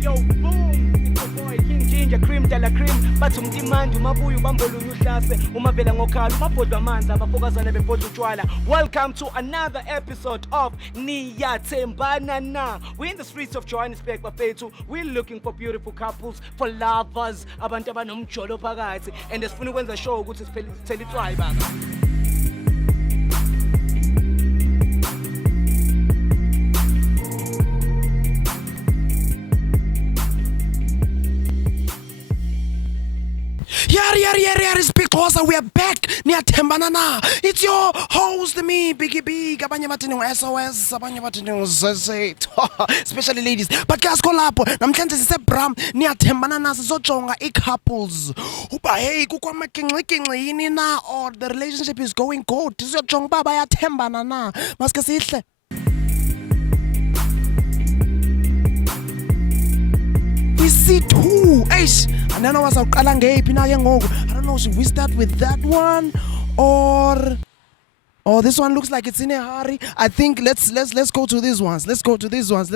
Yo, boom, it's your boy King Ginger, cream de la cream. Bathi umtimandi umabuya ubambolunya uhlase umavela ngokhala umabhodwa amanzi abafokazana bebhodwa utshwala. Welcome to another episode of NiyaThembana Na. We're in the streets of Johannesburg bafethu. We're looking for beautiful couples, for lovers, abantu abanomjolo phakathi, and sifuna ukwenza show ukuthi sithele itswayi baba. Yeah, it's Big Xhosa. We are back. NiyaThembana Na. It's your host, me, Biggie Big. Abanye bathi SOS, abanye bathi ZZ. Especially ladies. But guys, call up. Namhlanje sise Bram. NiyaThembana Na sizojonga couples. Uba hey, kukho amakinxi yini na, or the relationship is going good. Sizojonga uba bayathembana na. Maske sihle. We see two. Eish. And then I was out I don't know, should we start with that one or this one looks like it's in a hurry. I think let's go to these ones. Let's go to these ones.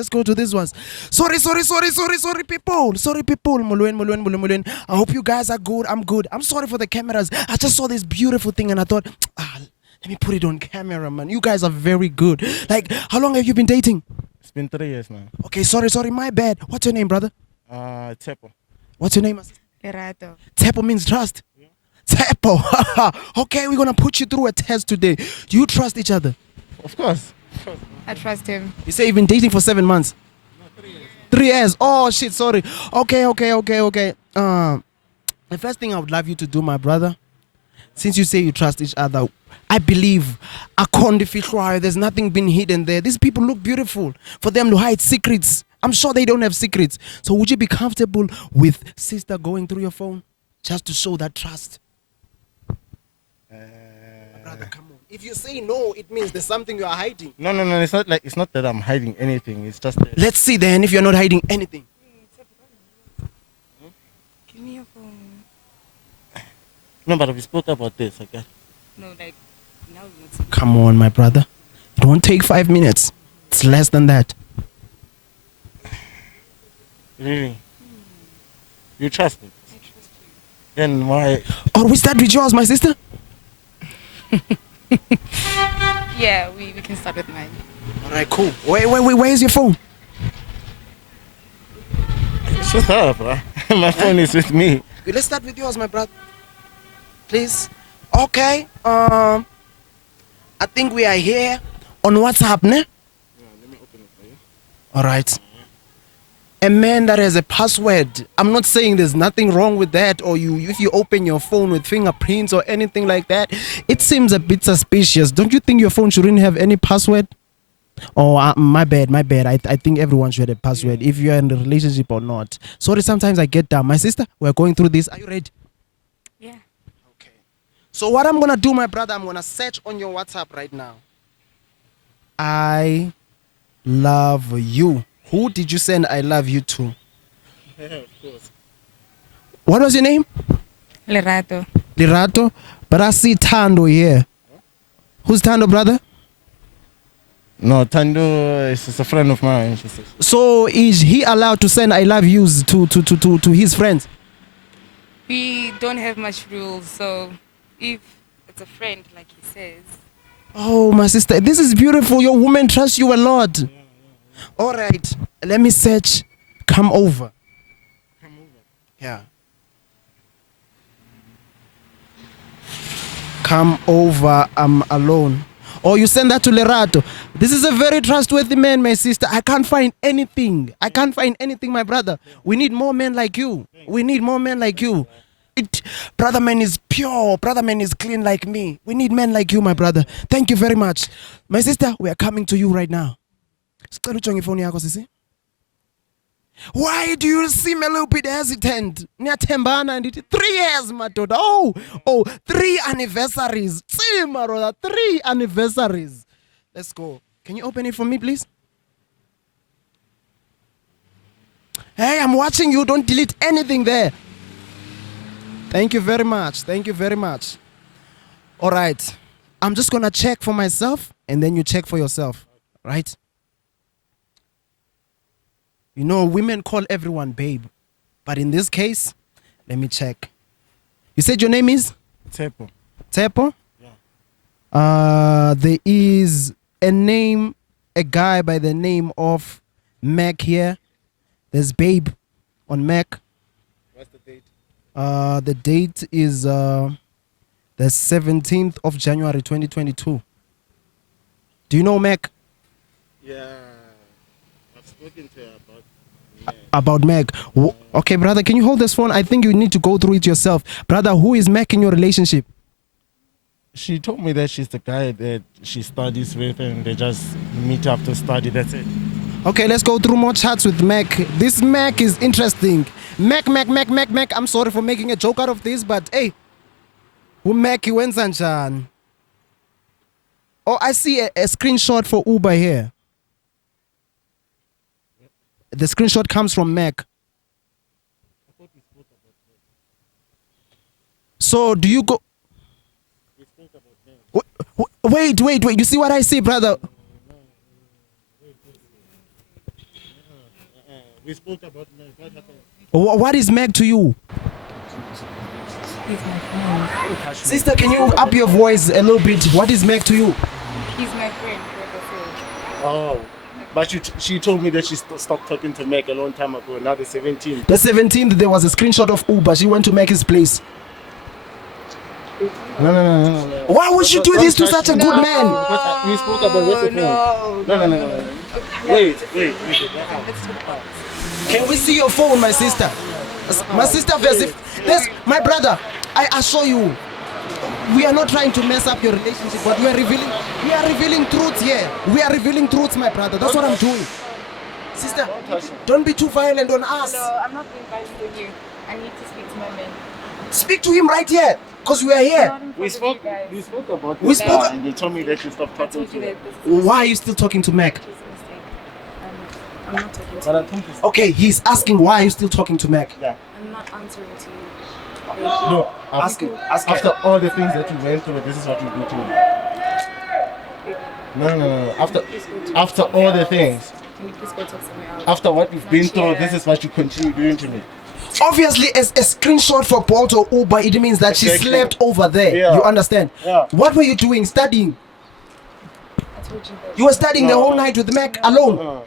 Sorry people. Mulwen. I hope you guys are good. I'm good. I'm sorry for the cameras. I just saw this beautiful thing and I thought, let me put it on camera, man. You guys are very good. Like, how long have you been dating? It's been 3 years now. Okay, sorry, my bad. What's your name, brother? Tepo. What's your name? Lerato. Tepo means trust. Tepo. Okay, we're gonna put you through a test today. Do you trust each other? Of course. I trust him. You say you've been dating for 7 months? No, 3 years. 3 years. Oh shit, sorry. Okay. The first thing I would love you to do, my brother, since you say you trust each other, I believe there's nothing been hidden there. These people look beautiful. For them to hide secrets, I'm sure they don't have secrets. So would you be comfortable with sister going through your phone just to show that trust? Brother, come on. If you say no, it means there's something you are hiding. No. It's not that I'm hiding anything. It's just that. Let's see then if you're not hiding anything. Give me your phone. No, but we spoke about this, okay? No, like, now we're not. Come on, my brother. It won't take 5 minutes. It's less than that. Really? You trust it? I trust you. Then why? Or we start with yours, my sister? Yeah, we can start with mine. Alright, cool. Wait, where's your phone? Shut up, bro. My phone is with me. Let's start with yours, my brother. Please. Okay. I think we are here on WhatsApp, ne? Yeah, let me open it for you. Alright. A man that has a password. I'm not saying there's nothing wrong with that, or if you open your phone with fingerprints or anything like that, it seems a bit suspicious. Don't you think your phone shouldn't have any password? Oh, my bad. I think everyone should have a password, if you're in a relationship or not. Sorry, sometimes I get down. My sister, we're going through this. Are you ready? Yeah. Okay. So what I'm gonna do, my brother, I'm gonna search on your WhatsApp right now. I love you. Who did you send I love you to? Yeah, of course. What was your name? Lerato. Lerato? But I see Tando here. Who's Tando, brother? No, Tando is a friend of mine. She says. So is he allowed to send I love yous to his friends? We don't have much rules, so if it's a friend, like he says. Oh, my sister, this is beautiful. Your woman trusts you a lot. Yeah. All right, let me search. Come over. Yeah. Come over. I'm alone. Oh, you send that to Lerato. This is a very trustworthy man, my sister. I can't find anything, my brother. We need more men like you. Brother man is pure. Brother man is clean like me. We need men like you, my brother. Thank you very much. My sister, we are coming to you right now. Why do you seem a little bit hesitant? NiyaThembana, 3 years, my daughter. Oh, 3 anniversaries. 3 anniversaries. Let's go. Can you open it for me, please? Hey, I'm watching you. Don't delete anything there. Thank you very much. All right. I'm just going to check for myself, and then you check for yourself. Right? You know, women call everyone babe. But in this case, let me check. You said your name is? Tepo. Tepo? There is a guy by the name of Mac here. There's babe on Mac. What's the date? The date is the 17th of January 2022. Do you know Mac? Yeah. I've spoken to her About Mac. Okay, brother, can you hold this phone? I think you need to go through it yourself. Brother, who is Mac in your relationship? She told me that she's the guy that she studies with and they just meet after study. That's it. Okay, let's go through more chats with Mac. This Mac is interesting. Mac. I'm sorry for making a joke out of this, but hey, who Mac went Sanchan? Oh, I see a screenshot for Uber here. The screenshot comes from Mac. So do you go? Wait. You see what I see, brother? We spoke about what happened. What is Mac to you? He's my friend. Sister, can you up your voice a little bit? What is Mac to you? He's my friend, like I said. Oh. But she told me that she stopped talking to Mac a long time ago. Now the 17th. The 17th, there was a screenshot of Uber. She went to Mac's place. No. Why would you do this to such a good man? Because we spoke about what's the phone. No. Wait. Let's talk about this. Can we see your phone, my sister? My sister, this, my brother, I assure you, we are not trying to mess up your relationship, but we are revealing truths here. We are revealing truths, my brother. That's what I'm doing. Sister, don't be too violent on us. No, I'm not being violent with you. I need to speak to my man. Speak to him right here, because we are here. We spoke about We spoke- and they told me that you stopped I talking told you to her. that this is Why are you still talking to Mac? a mistake. I'm not talking to But I you. think it's Okay, he's asking why are you still talking to Mac? yeah. I'm not answering to you. No, Ask him. after all the things that you went through, this is what you do to me. No. After all the things, Can you please go talk somewhere else? after what you've been through, Yeah. this is what you continue doing to me. Obviously, as a screenshot for Bolt or Uber, it means that she Exactly. slept over there. Yeah. You understand? Yeah. What were you doing? Studying? I told you that. You were studying the No. whole night with Mac alone. No.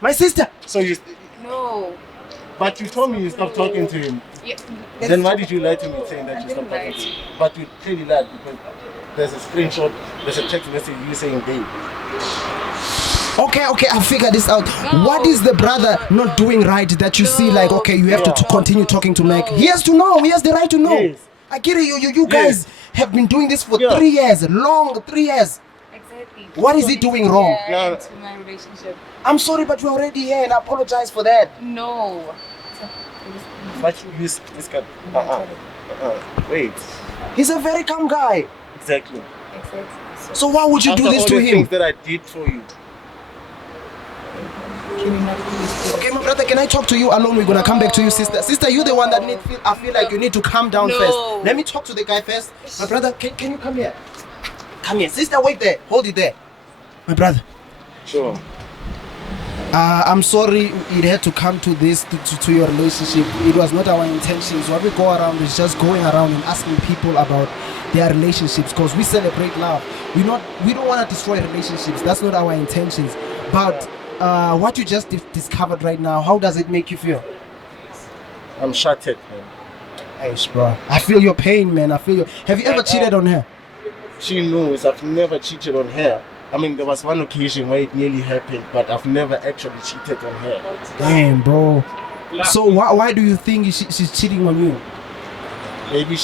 My sister. So you, No. but you told me you stopped talking to him. Yeah. Then why did you lie to me saying that I you didn't stopped lie talking to to you. him? But you clearly lied because there's a screenshot, there's a text message you saying babe. Okay, I figured this out. No. What is the brother not doing right that you see like, okay, you have to continue talking to Mac? He has to know. He has the right to know. Yes. I get it. You guys have been doing this for Yeah. 3 years. Long 3 years. Exactly. What is he doing wrong? Yeah, No. into my relationship. I'm sorry, but we're already here and I apologize for that. No. But you use this guy. Wait. He's a very calm guy. Exactly. Exactly. So why would you After do this all to the him? things that I did for you. Can you not please? Okay, my brother, can I talk to you alone? We're gonna come back to you, sister. Sister, you're the one that I feel like you need to calm down No. first. Let me talk to the guy first. My brother, can you come here? Come here. Sister, wait there. Hold it there. My brother. Sure. I'm sorry it had to come to this, to your relationship. It was not our intentions. What we go around is just going around and asking people about their relationships because we celebrate love. We don't want to destroy relationships. That's not our intentions. But what you just discovered right now, how does it make you feel? I'm shattered, man. Aish, bro. I feel your pain, man. I feel your... Have you ever cheated on her? She knows I've never cheated on her. I mean, there was one occasion where it nearly happened, but I've never actually cheated on her. Damn, bro. So why do you think she's cheating on you? Maybe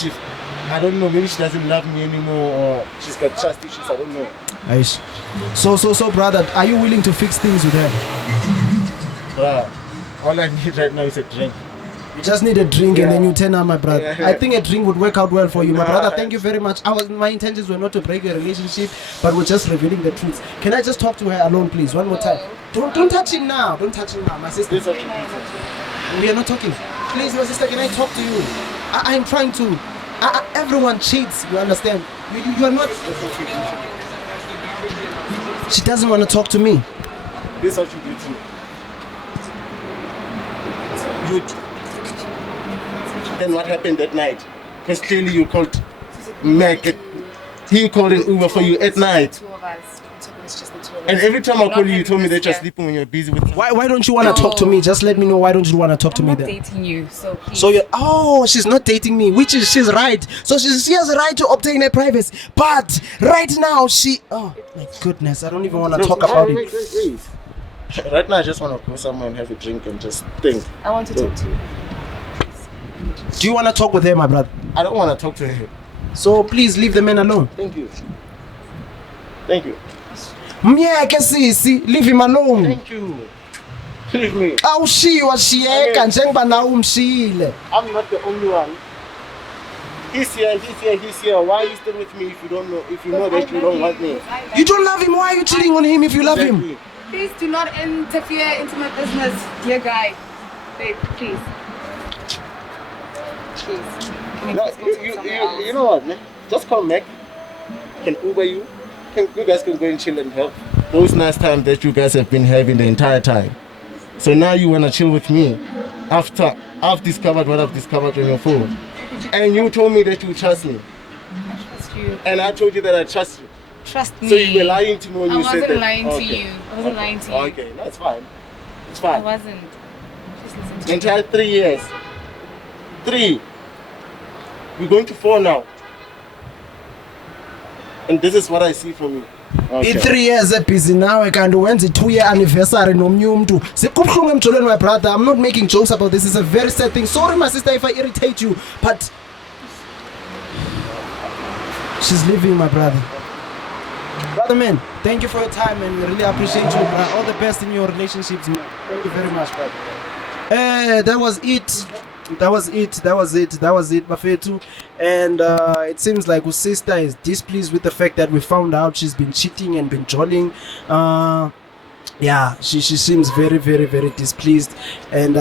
I don't know, maybe she doesn't love me anymore or she's got trust issues, I don't know. Aish. So, brother, are you willing to fix things with her? Bruh, all I need right now is a drink. You just need a drink and then you turn up, my brother. Yeah. I think a drink would work out well for you, my Nah. brother. Thank you very much. My intentions were not to break your relationship, but we're just revealing the truth. Can I just talk to her alone, please? One more time. Don't touch him now. Don't touch him now, my sister. This is what you do. We are not talking. Please, my sister, can I talk to you? I'm trying to. Everyone cheats. You understand? You are not. She doesn't want to talk to me. This is what you do too. you. Then what happened that night? Because clearly you called Mac. He called an Uber for you at night. Two of us. It's just the two of us. And every time I call you, you Not told me that you're having sleeping when you're busy with. Why don't you want to No. talk to me? Just let me know. Why don't you want to talk to I'm me not then? dating you, so please. So she's not dating me, which is she's right. So she has a right to obtain her privacy. But right now oh my goodness, I don't even want to talk about it. Wait. Right now, I just want to go somewhere and have a drink and just think. I want to talk to you. Do you want to talk with her, my brother? I don't want to talk to her. So please leave the man alone. Thank you. Thank you. Myeke sisi, leave him alone. Thank you. Leave me. Awushiywa shiyeka njengoba nawe umshiyile. I'm not the only one. He's here. Why are you still with me if you don't know? If you know that you don't want me? You don't love him, why are you cheating on him if you love him? Exactly. Please do not interfere into my business, dear guy. Babe, please. Please. Can we No, just go to somewhere else? you know what, man? Just call Mac. Can Uber you. You guys can go and chill and have those nice times that you guys have been having the entire time. So now you want to chill with me after I've discovered what I've discovered on your phone. And you told me that you trust me. I trust you. And I told you that I trust you. Trust me. So you were lying to me when you said that. I wasn't lying to you. I wasn't lying to you. Okay, that's fine. It's I fine. wasn't. Just listen to The me. entire 3 years. 3. We're going to 4 now. And this is what I see from you. Okay. I 3 years busy nawe kanti wenza i-2-year anniversary nomnye umntu. Sikubhlungu emjolweni, my brother. I'm not making jokes about this. It's a very sad thing. Sorry, my sister, if I irritate you, but she's leaving, my brother. Brother man, thank you for your time and really appreciate you. All the best in your relationships, man. Thank you very much, brother. That was it. That was it, Bafetu. And it seems like her sister is displeased with the fact that we found out she's been cheating and been jolling. Yeah, she seems very, very, very displeased. And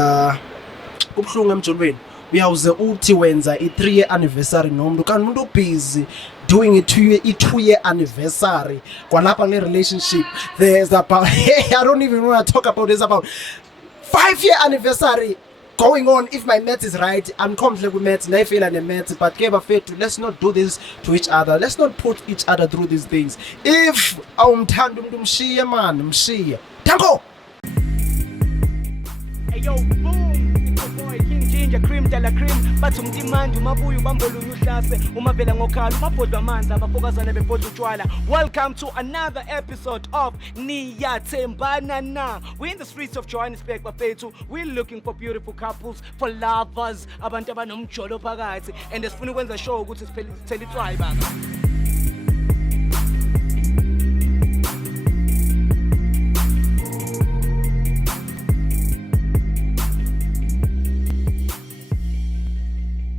kubhlungu emjolweni uyawuze uthi wenza i-3-year anniversary nomntu kanti umuntu busy doing a 2-year anniversary kwalapha le-relationship. There's about I don't even want to talk about this, about 5-year anniversary going on. If my math is right, I'm confident with maths, I fail on maths, but let's not do this to each other. Let's not put each other through these things. If awumthanda umuntu mshiye man, mshiye. Tango! Hey yo, boom! It's your boy King Ginger, cream de la cream. Bathi umdimandi umabuya ubambolunya uhlase umavela ngokhala umabhodwa amanzi abafokazana bebhodwa utshwala. Welcome to another episode of NiyaThembana Na. We're in the streets of Johannesburg, bafethu. We're looking for beautiful couples, for lovers, abantu abanomjolo phakathi, and sifuna ukwenza show ukuthi sithele itswayi baka.